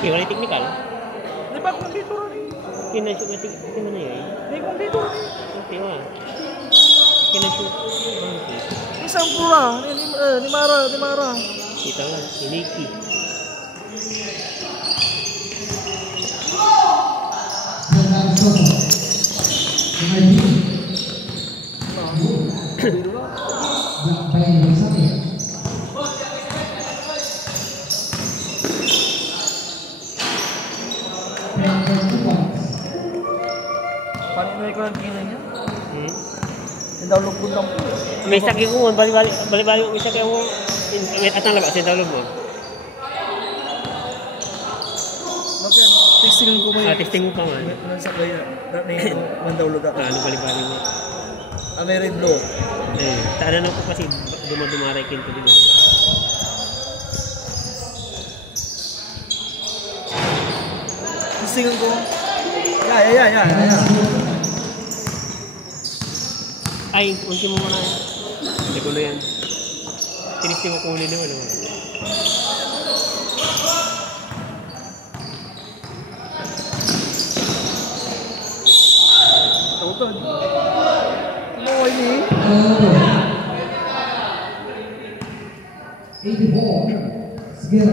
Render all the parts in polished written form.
Wala technical. Di ba kung dito rin? Kinashoot na yun. Di kung dito rin. Okay, wala. Kinashoot. Isang pura. Ni Mara. Kita lang, Nikki. Paninay ko lang tingnan niya. Download ko lang po. May sakit ko, balik-balik may sakit ko. Atang labas, yung download mo. Bakit? Testing ko mo yun. Testing mo pa man. Anong sakay na download ako? Ano balik-balik mo? May red blow. Taanan ako kasi dumadumaray kinto din. Testing ko. Ya. Ay, unti mo muna yan. Hindi ko na yan. Tinisting mo kung nila wala mo. Tawagod. Ano ko ini? 84. Skill.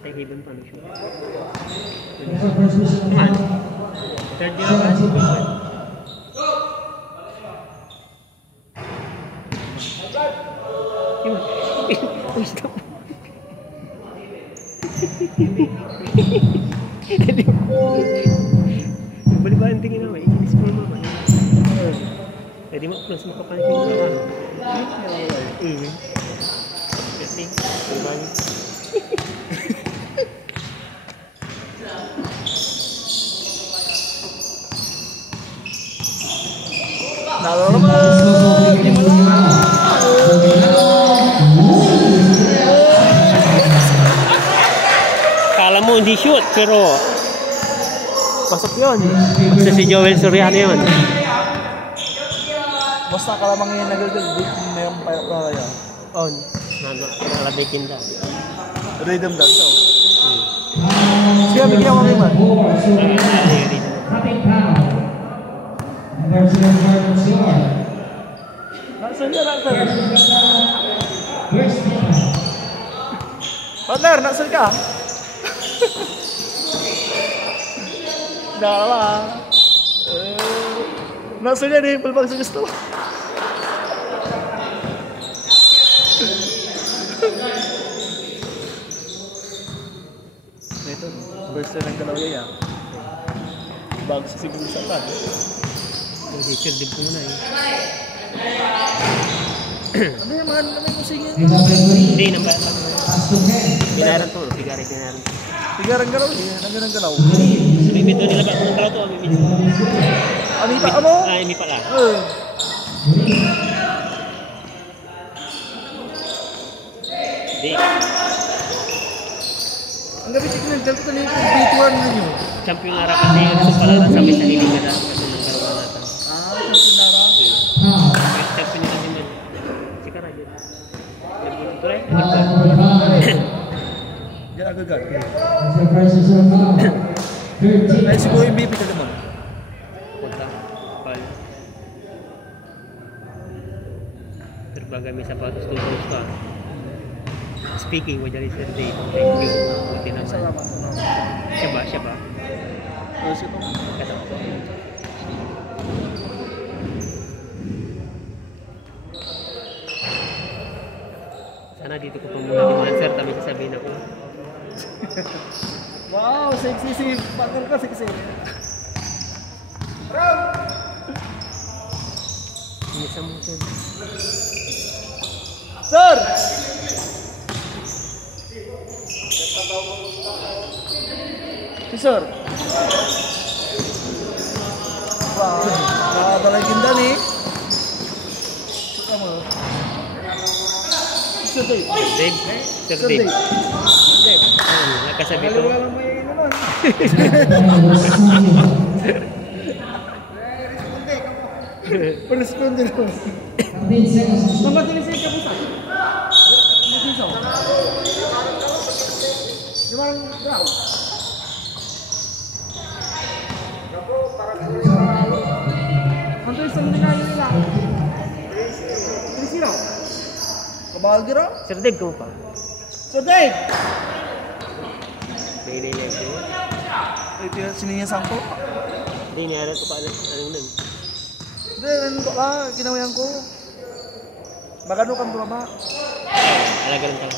Patay hibon pa no siya. First mission. Man. Third year ba? Uy, stop. Balik ba yung tingin naman? Ikinis mo naman. Pwede mo, plus makapanik yung naman. Pwede. Balik. Kala mo hindi shoot, pero Pasok yun. basta si Joel Soriano yun. Basta kalamang yung nagagagod. Mayroong kaya. On. Nalabitin daw. Rhythm dance daw. Sige, bigyan mo man. Cutting pound. Versus Martin Scar. Nasaan niya, Partner? First pound. Partner, nasaan ka? Dala. Nasaan niya din, palpag sa gusto. Ito, verse ng Kalawaya. Bago sa Cebu sa pad. Teacher din po na eh. Ano yung mga musingin? Hindi, nambaya lang. Pass to 10. Binayaran to, bigari binayaran. Tigarang galaw, nanggang galaw. May bito nila ba kung kalaw to, may bito. Ami pa mo? Imi pala. Hindi. Ang gabi tignan, dahil ko tayo yung bituan ninyo. Champion Ara kasi gusto pala lang sabi sa hiling na kasi ng karuan natin. Champion Nara. Champion nila din yun. Si Karajan. Ito rin. Diyan agad-agad. The first is on foul. 13. Ay, siguro yung BP ka naman. Punta. Pal. Terbagai may sapatos tulus pa. Speaking, wajah Sir Day. Thank you. Buti naman. Salamat. Siya ba? Terus ito. Kata ko. Sana dito ko pa muna di man sir, tapi sasabihin ako. Wow, sexy si partner ko, sexy. Minisa mo sir. Sir! Si Sir. Wow, nakadalay ginda ni. Saka mo. Sir Dave. Sir Sir Dave. Dave. Nakasabi ko. Wala lang may naman. Responde naman. 15 seconds. Mga tinisay ka po sa? Mga tinisay. Kabahal gira. Sir Dave, kamu pa? Sir Dave! May nilay ko. Ito yung sininya sangko. Hindi, niyara ko pa anong nang. Hindi, nandito ka. Ginawayan ko. Magano kang drama. Alaga lang pala.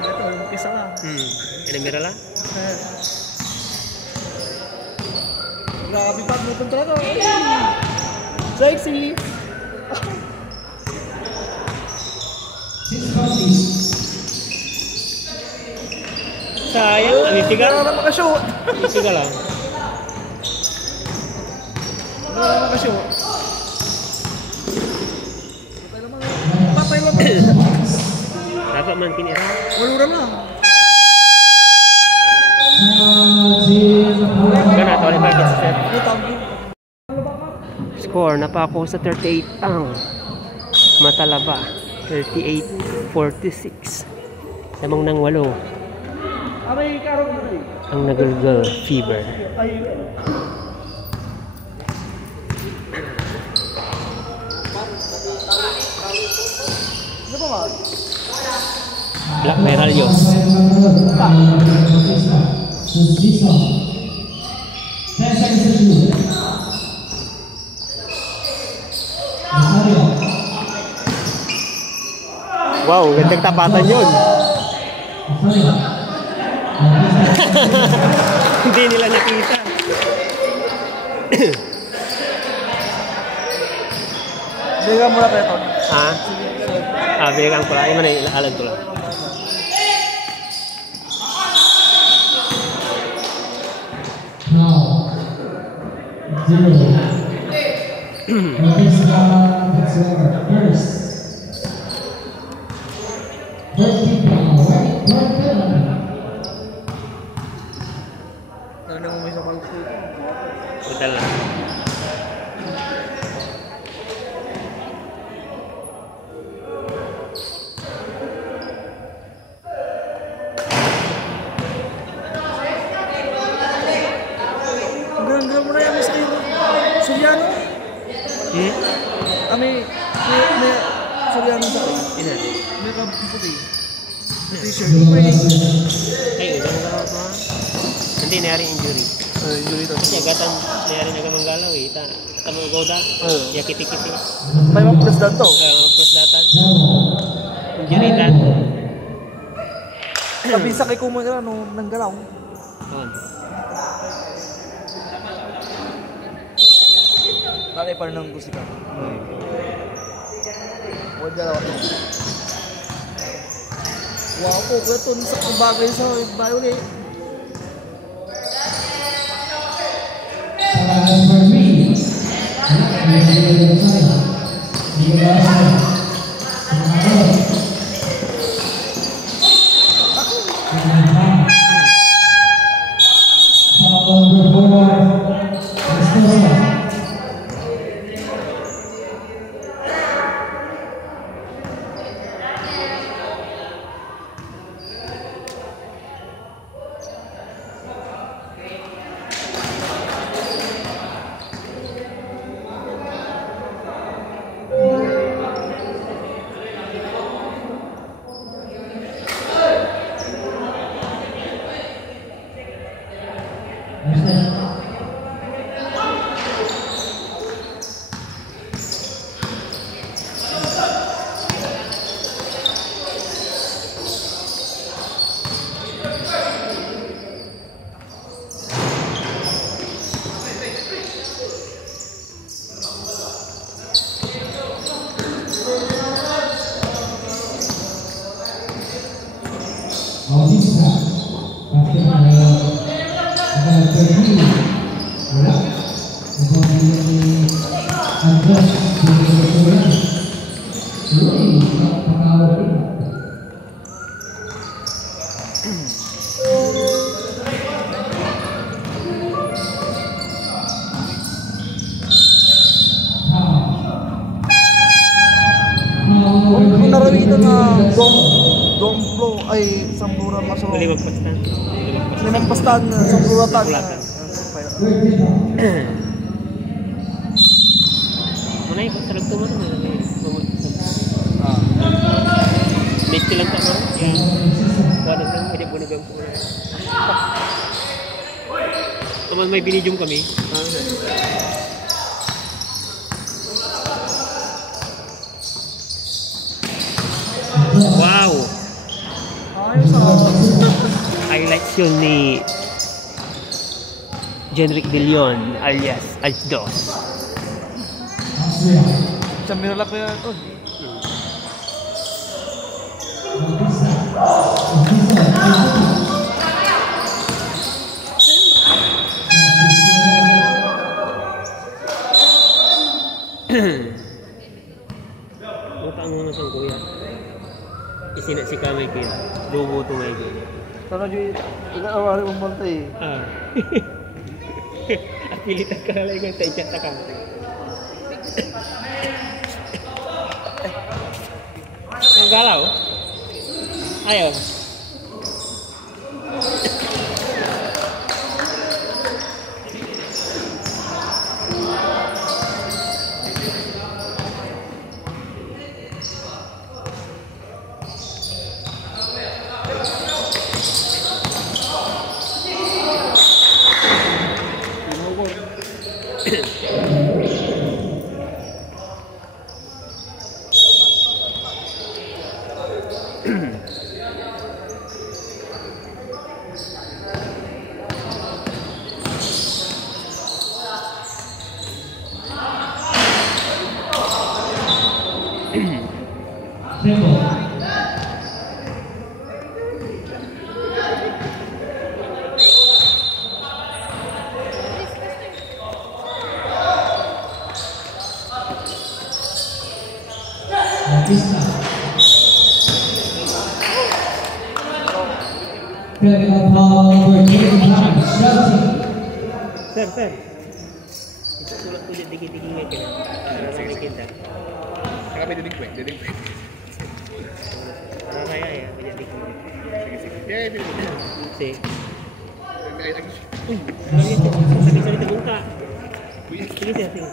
Ito, umpisa na. Enamira lang? Grabe pa, may kontra ka. Sexy! Sayang, amiti ka? Wala na makashoot. Amiti ka lang. Wala na makashoot. Patay lang. Dapat man kinira. Walura lang. Gana, tawali market set. Utang. Score, napako sa 38 ang Matalaba. 38-46. Lamang ng 8 Amay karong na rin. ang Nagulgul Fever. Ay. Ano ba ba? Black Meralios. Wow, gandang tapatan yun. Hindi nila nakita. Bigyan mo na peto. Ha? Bigyan ko lang. Ay, manay, alam ko lang. Now, 0. First. 40 pounds. Ano mo may sa palko? Udal lang. Gang-gang mo na yan, Mr. Suryano. May Suryano sa akin. Ina. May puti. T-shirt. May Ay, udang lang ako. Hindi, nayari injury. injury to. Kasi agatan, nayari nagamanggalaw eh. Kata mo goda, ya kiti-kiti. May mga president to. Plus datan. Injury dat. Sabi sa kay kumagala no nang galaw. Nalay pa rin ng gusto ka. Huwag dalawa to. Wow po, kaya ito sa bagay sa bayo ulit. For me, Kung narawito na dom flow ay sambura maso. Limagpastan. Limang pastan sambura tan. 13 foul. Manay, sarap to man. Ah. Medyo lang ka mo. Wala lang, hindi po nagang po. Naman may binidyung kami. Wow! Ayos ah. Highlights yun ni Jenrick De Leon alias Aldos. Austria. Sa Miralak ko yan. Oh. Utang mo na sa kuya. Isina si Kamay Kid. Lubo to may kid. Sana dyan, inaawari mong monta eh. Ah. Apilitan ka na lang yung tayo chat ka. Ang galaw? Ayaw. Technical foul number 25, shouting. Sir. Ito sulat ulit dikit-dikit nga kaya. Para sa kita. Saka may dinig ko eh. Para kaya ya, kaya dikit. Yeah, Sige. Uy, sabi-sabi tabong ka. Sige, sige. Ito yun po.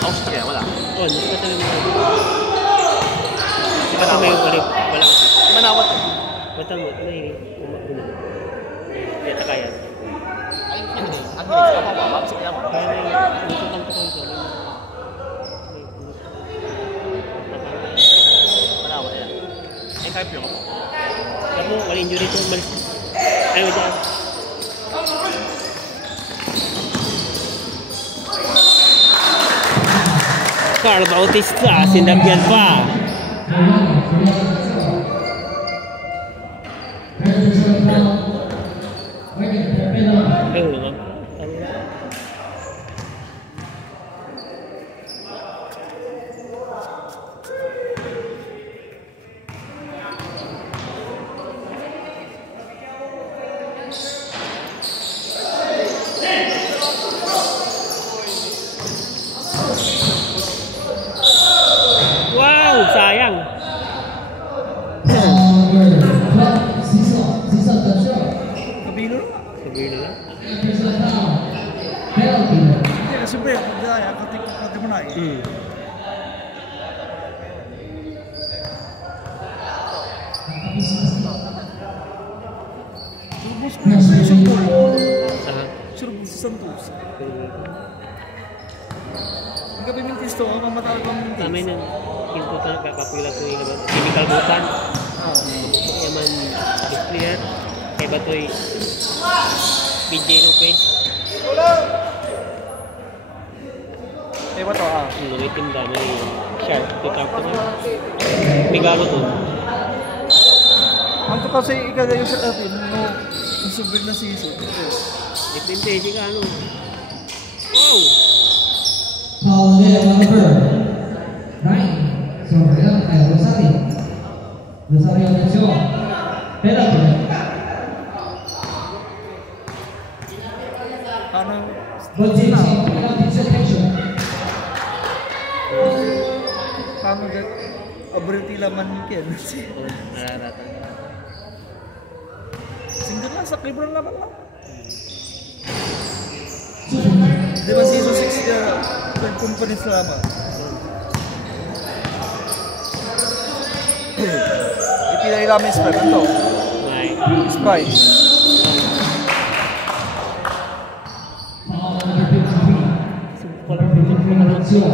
Austria, wala. Oh, mas matagal mo. Kasi may ulit. Wala kasi. Di ba nawat? Basta mo, may umakuna. Kaya takaya. Ay, ano yun? Apa ba? Mabasok niya mo. Kaya may ututang ko sa Manawat yan. Ay, kahit yung ako. Ako, wala injury to. Ayaw dyan. Carl Bautista, sinagyan pa. Wow, sayang. Kabilo? Sabihin na lang. Hindi, kasi ba yan? Kati mo na eh. Subos ko yung sa isang tol. Subos sa Santos. Ang gabi mintis to, ang mamatawag ang mintis. Tama yun. Kintutan, kakapila ko nila ba? Chemical bukan. Kaya man, displayer. Kaya ba ito'y BJ Lopez. Eh, ba to ah? Itim dami yung sharp. Pick up ko nga. Migalo to. Ang to kasi ikada yung sa atin, no, yung subir na season. Depende, di ka ano. Wow! Foul number 9. So, kailan ay Rosario. Rosario attention. Penalty. Ano? Rotation, penalty selection. Paano gat? Abril laman kin. Nararatan. Single lang sa Cleveland laman lang. Di ba season 6 ka third conference lama? Ipinay namin Sprite. Ano to? May. Sprite. Foul number 53. Valencia.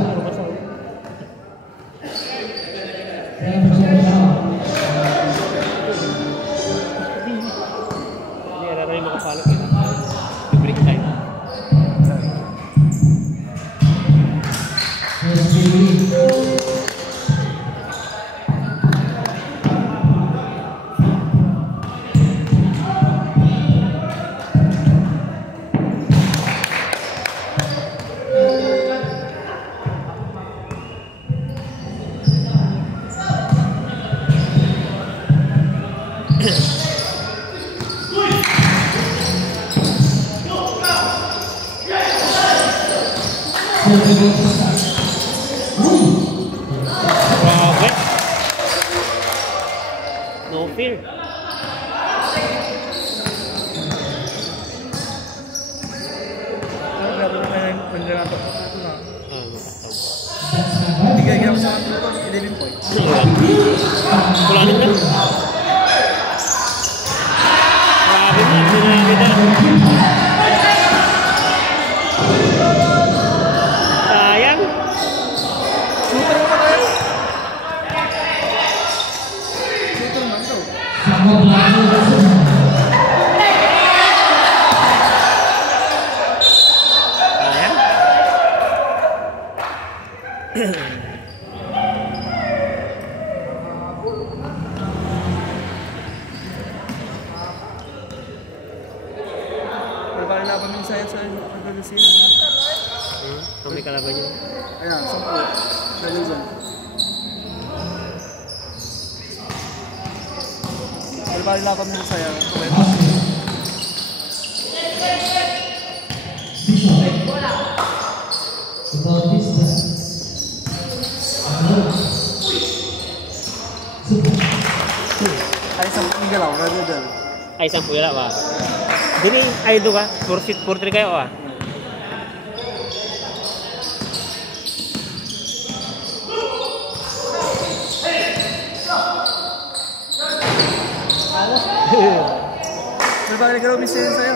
And personal foul. Hindi, araray makapalok yun. Break time. First period. Grabe. No fear. Grabe na kayo nagdanato. Ito na. Makataw. Bigay ka sa akin ito. 11 points. Wala nang na. Grabe na. Grabe na. Sayang. Shooter naman kayo. Shooter naman ito. Sayang. Pero bali laban min saya sa Andalusia. Kami kalaban niyo. Ayan, 10. Dalawa. Pero bali laban min saya. Ay sa galaw na dito. Ay, 10 yun ba? Jadi, ay itu ka? Purtri kayo ah? Pero bali galaw min saya.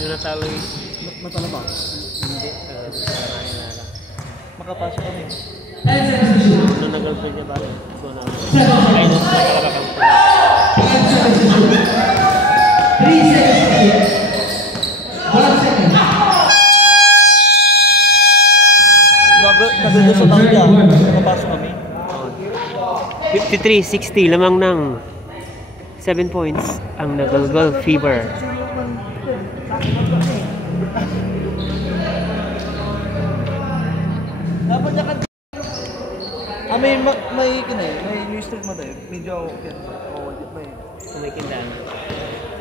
Yung natalo yung... Matala ba? Hindi. Makapasok kami. Nung nag-girlfriend niya ba? So, na... Ay, nung nakalaba kami. 3 seconds. 1 second. Nagdudusot ako niya. Makapasok kami. 53-60, lamang ng 7 points ang Nagalgal Fever. Dapat niya may kinay, may new street mo tayo. Medyo okay. Oh, may Kumikindaan.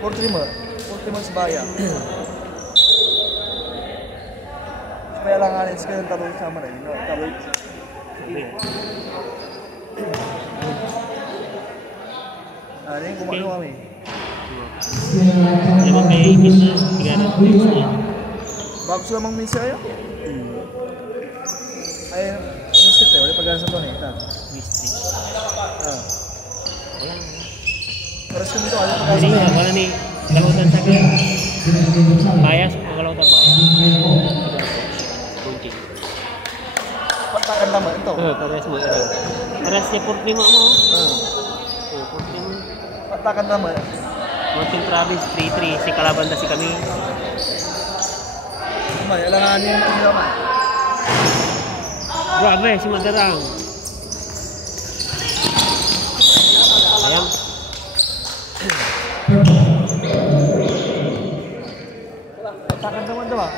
43 mo. 40 mo sa baya. Kaya lang nga rin sa talo sama na yun. Talo. Ano yung kumano kami? Di ba may imis na? Tiganan ko imis na. Bago sila mang misa yun? Ay, new street eh. Wala pag-asa to na ito. Mystery. Ah. Wala. Paras kami ito. Wala pag-asa Hindi to nga, wala ni Kalautan sa akin. Bayas o Kalautan bayas. Kunti. Patakan naman ito. Pares mo ito. Pares niya 40 mo mo. Ah. 40 mo. Patakan naman. Mountain Travis 3-3. Si Kalabanda si kami. May alanganin yung mga naman. Grabe, si Madarang. Sayang. Patakan naman ito ah.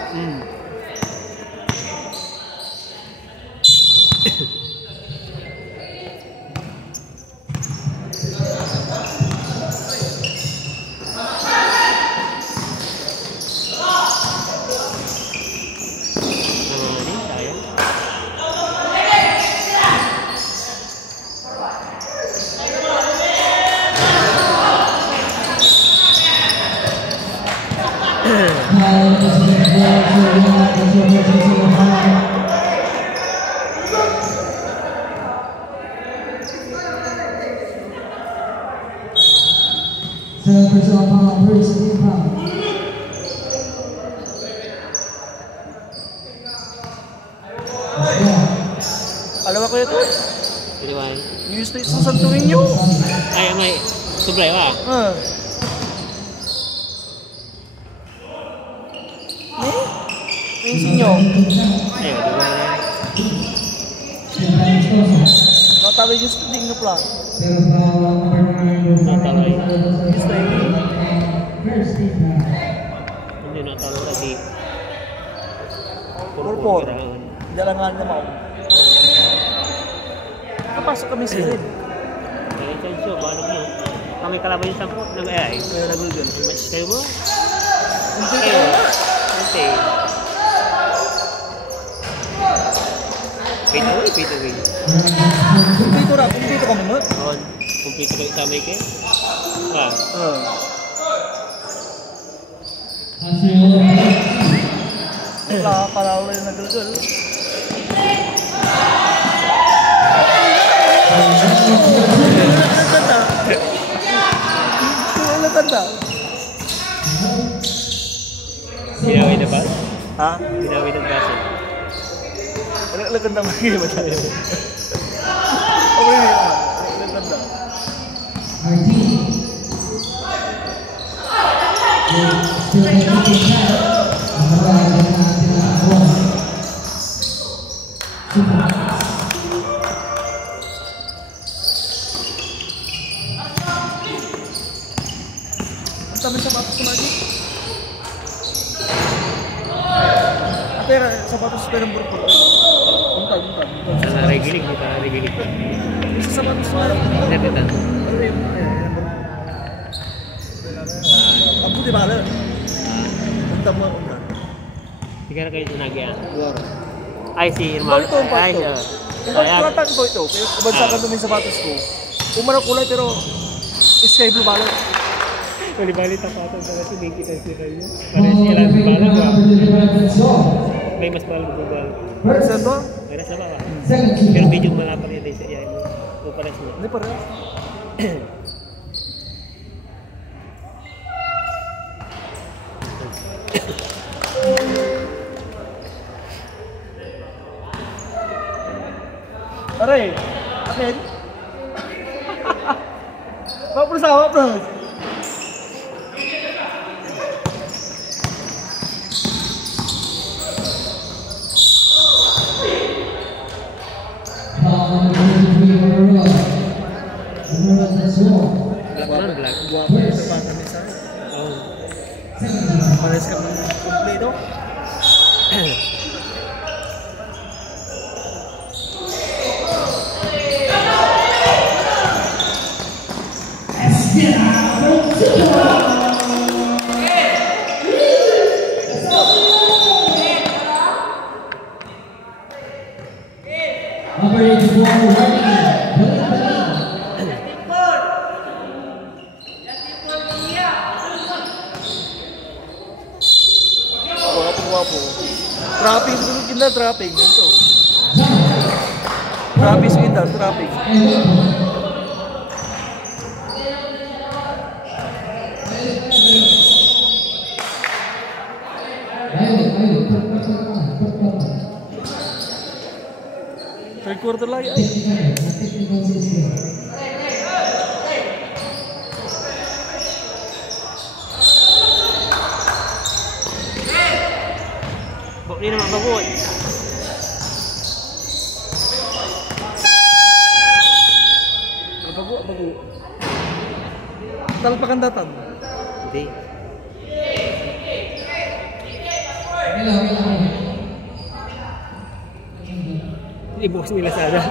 Personal foul, first team foul. Alam ko ito. Ini man. New State sa Santo Niño. Ay, may sublay ba? Pinsin nyo. Ay, di ba na? Natalo yung studying na pala. Nataloy. New State. Hindi natalo lagi. Purpur. Dalangan na mau. Kapasok kami sa rin. Kaya dyan siya, balik mo. Kami kalaban yung sangkot ng AI. Kaya nagulgan. Mas kayo mo? Hindi Kayo. ka. Hindi. Pito. Kumpito ka mo. On. Kumpito kayo sa may kayo. Ah. Kalawala yung nagulgan. Tanda. Ginawi na ba? Ha? Ginawi na baso. Laganda lagi ba tayo? Okay na. Laganda. Ang tamis sapatos ko lagi. Ate, sapatos ko ng burpur. Buntag. Nangarigilig, di ba? Nangarigilig. Isa sapatos ko lang. Nebetan. Aku di bala. Ah. Buntag mo ako. Sigara kayo tunagyan. Luar. Ay, si Irma. Ito. Ay, Kuratan ko ito. Bansakan doon yung sapatos ko. Umara kulay pero sky blue bala. Bali-bali tapatan sa kasi may kita sila yun. Parang siya lang bala ba? May mas bala bubal. Sa ito? May nasa ba? Pero medyo malapad yun din sa iya. O pares mo. Hindi pa rin. Aray! Akin? Wapros. Black. Guwapo yung sapatos ni Sar. Oh. Pares ka ng kompleto. Guwapo. Trapping dulu kita trapping itu. Trapping kita trapping. Third quarter lagi. Ini nama bagus. Bago. Talpakan datan. Hindi. Ibukas nila sana.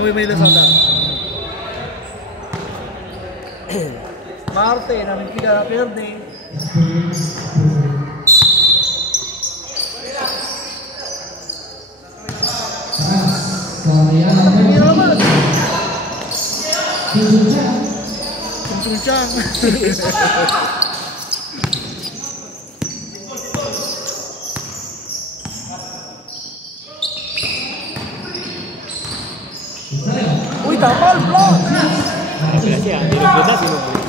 May lasada. Marte namin kita perde. Cungcang. Damal, block! Wala siya, dinugod na, dinugod.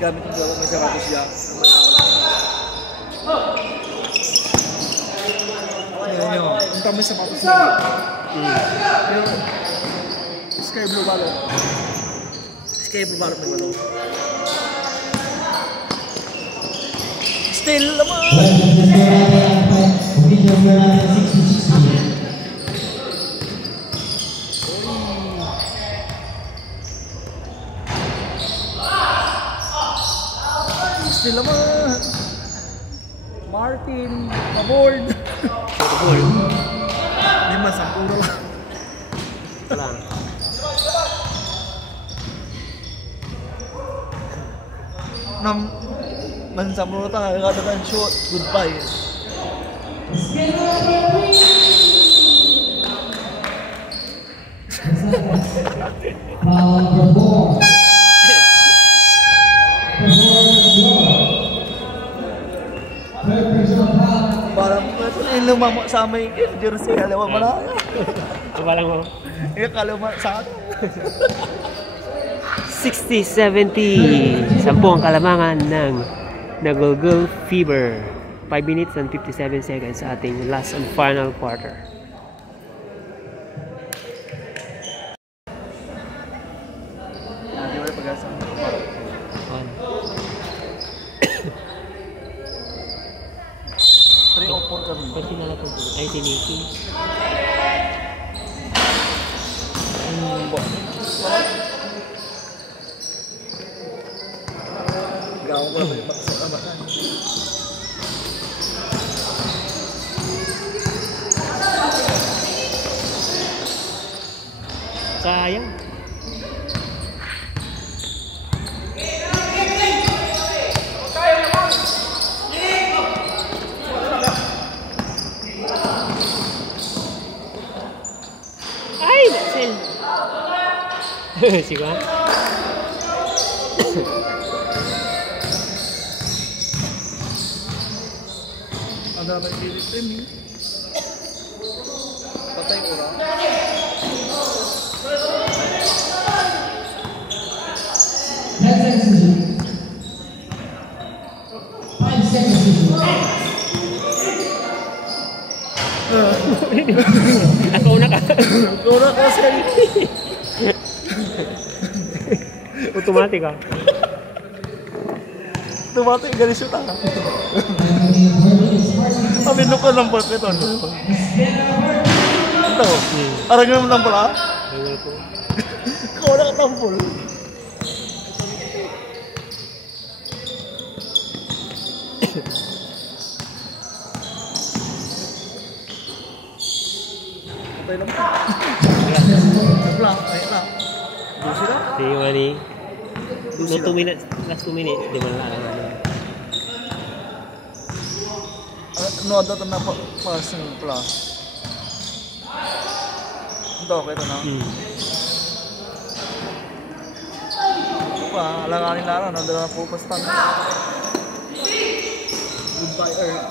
Gamit yung dalawa may saratos siya. Ayan nyo, ang tamay sapatos niya. Pero, sky blue balot. Sky blue balot may balot. Still naman! Still naman! Martin, aboard! Football. 5-10 Lang. Mansam tayo, katakan shoot, goodbye. Parang lumama sa amin yung jersey, alam mo na. Kabalang mo. Kaluma sa atin. 60-70. 10 ang kalamangan ng Nagulgul Fever. 5 minutes and 57 seconds sa ating last and final quarter. Di ba yung pag-asa? On. 3-4 kami. Ba't sinala ito? Ay, si Nikki. Gawa ko lang sa kabataan. Sayang. Ay, Maxel. Sige. Ang dami pilit rin eh. Patay ko lang. Ako una ka. Kura ka sa Automatic ah. tumating galing shoot ah. Aminok ko ng ball ito. Ito. Arang naman ng ball ah. Ewan ko. Kura ka ng ball. Patay naman. Nag-block. Ay lang. Dosi lang. Si Wani. No 2 minutes. Last 2 minutes. Di man lang. No, ada na pas ng plus. Ito, kita na. Alanganin na lang, nandun na focus tank. Goodbye, Earth.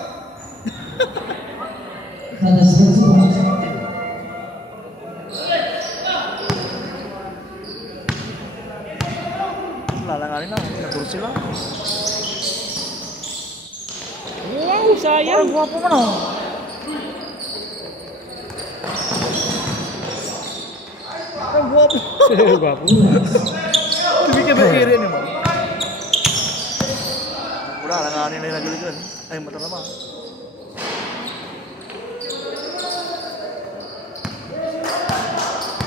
Lalanganin na, natulog sila. Wow, sayang. Parang guwapo mo na. Parang guwapo. Gwapo. Tubig ka ba area niyo mo? Wala, langanin na yung nagaligan. Ay, mata naman.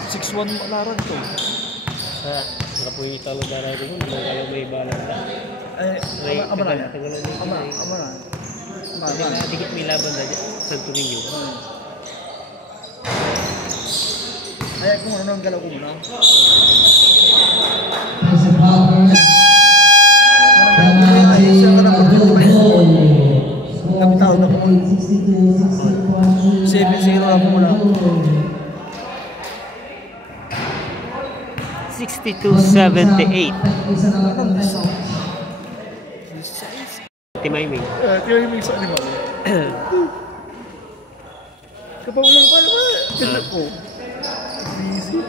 Six-one malaran to. Nakapuy talo darah ko. Kalau may balang na. Ay, ama na yan. Tagalan na. Ama na. Hindi na dikit may laban na dyan. Santo Niño. Ay, kung ano ang galaw ko muna. Kapitaw na po. 7-0 lang muna. 62-78. Anong gusto? Timaiming. Tiyo yung isa ni Mami. Kapag umangpa naman, tinap ko. Busy.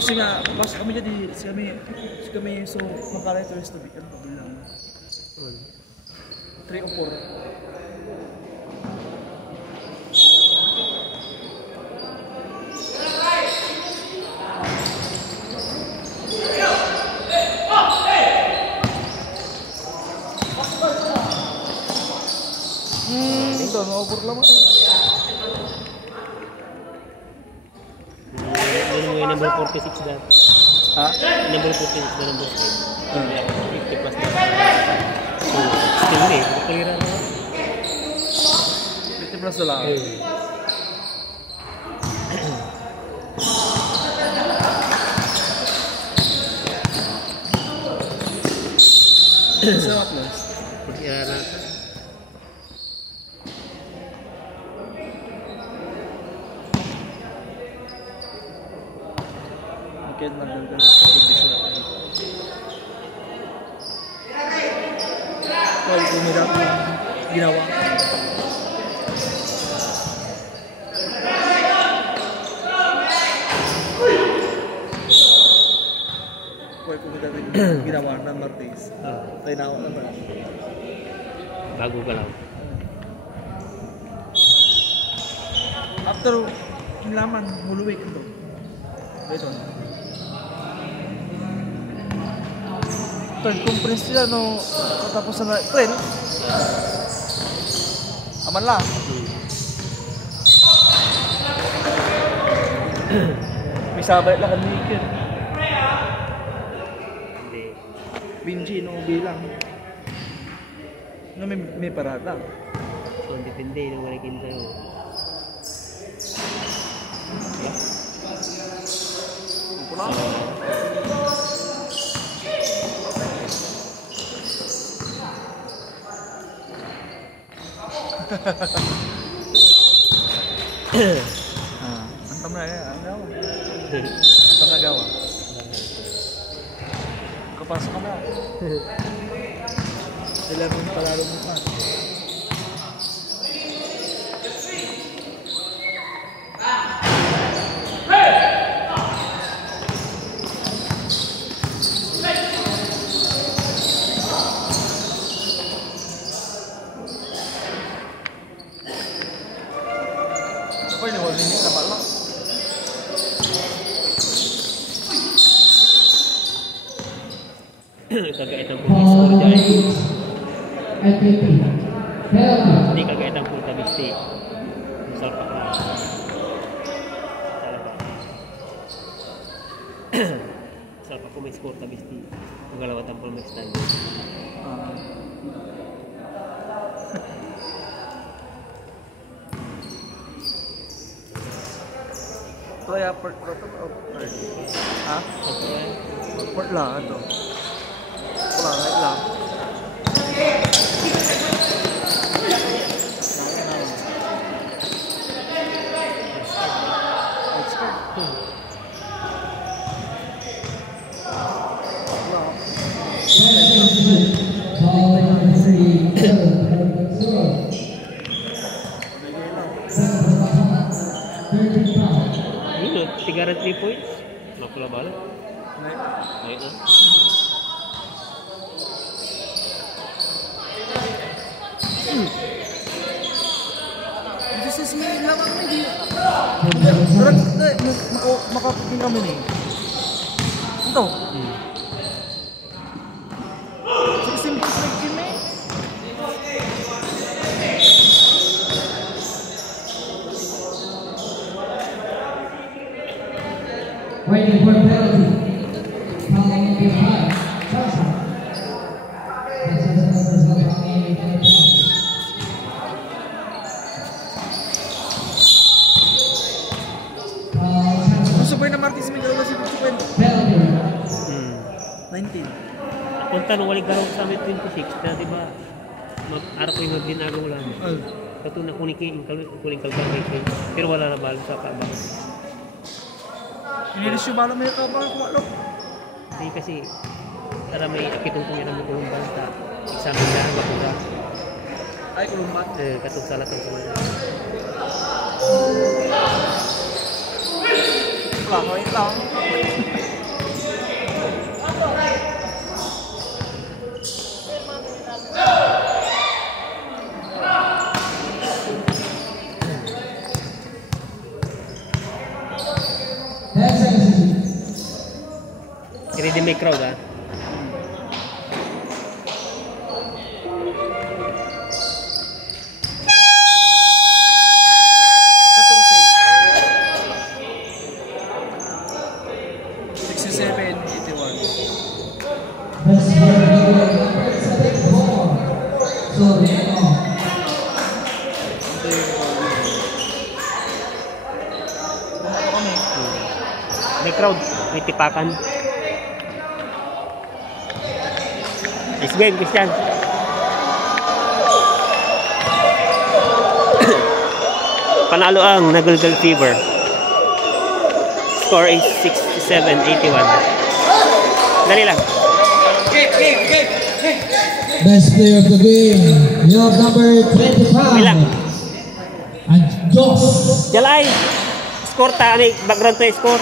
Kasi nga, pas kami jadi, kami so magkalay to rest of it, ano bilang 3 o 4. Ito, na-over lang. Yung number 46 dah. Ha? Number 46 dah number 5. 50 plus na. Still eh, kalira na. 50 plus na lang. Sarap na. Kalira na. Kaya nagdagan sa kondisyon natin. Kaya kumira ko ginawa. Kaya kumira ko ginawa ng Martes. Tayo na ako naman. Bago ka lang. After laman, huluwi ito. Ito. Third conference sila no tapos na trail. Aman lang. May sabay lang kami ikin. Hindi. Binji no bilang. No may parada. So, depende ng marikin sa'yo. Pula. Antam na yan, ang gawa. Antam na gawa. Kapasok ka na. Sila mo palaro mo pa. Pwede mo din na pala. Kagaya ng full score dyan. MVP. Penalty. Hindi kagaya ng full tabisti. Salpak lang. Salpak ko may score tabisti. Magalawat ang full max time. Kaya port ha? Port lang ito. Wala nga lang. Ball number 3. Zero. 13 pounds. Yun, 3 points. Makula bala. Ayun na. This is me lamang hindi. Makapukin kami ni. Ito. Simple like kami. Waiting for penalty. Foul number 5. Sasa. Super na Martis may gawin si Pupuin. Penalty. 19. Punta nung walig garo sa amin 26 na di ba? Araw ko yung magbinagong lang. Kato na kuning kalbang pero wala na balo sa kabang. Inilis yung bala may kabang kumalo. Kasi para may akitong tungiran mo kulong banta. Examen lang bakura. Ay, kulumbat. Katong salat ng kumana. Wait lang. Ready may crowd ah. May crowd, may tipakan. Nice game, Christian. Panalo ang Nagulgal Fever. Score is 67-81. Dali lang. Best player of the game, you have number 25. Bilang. And Josh. Jalay. Score ta, ano background to score.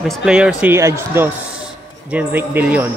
Best player si Ajdos, Jenrick De Leon.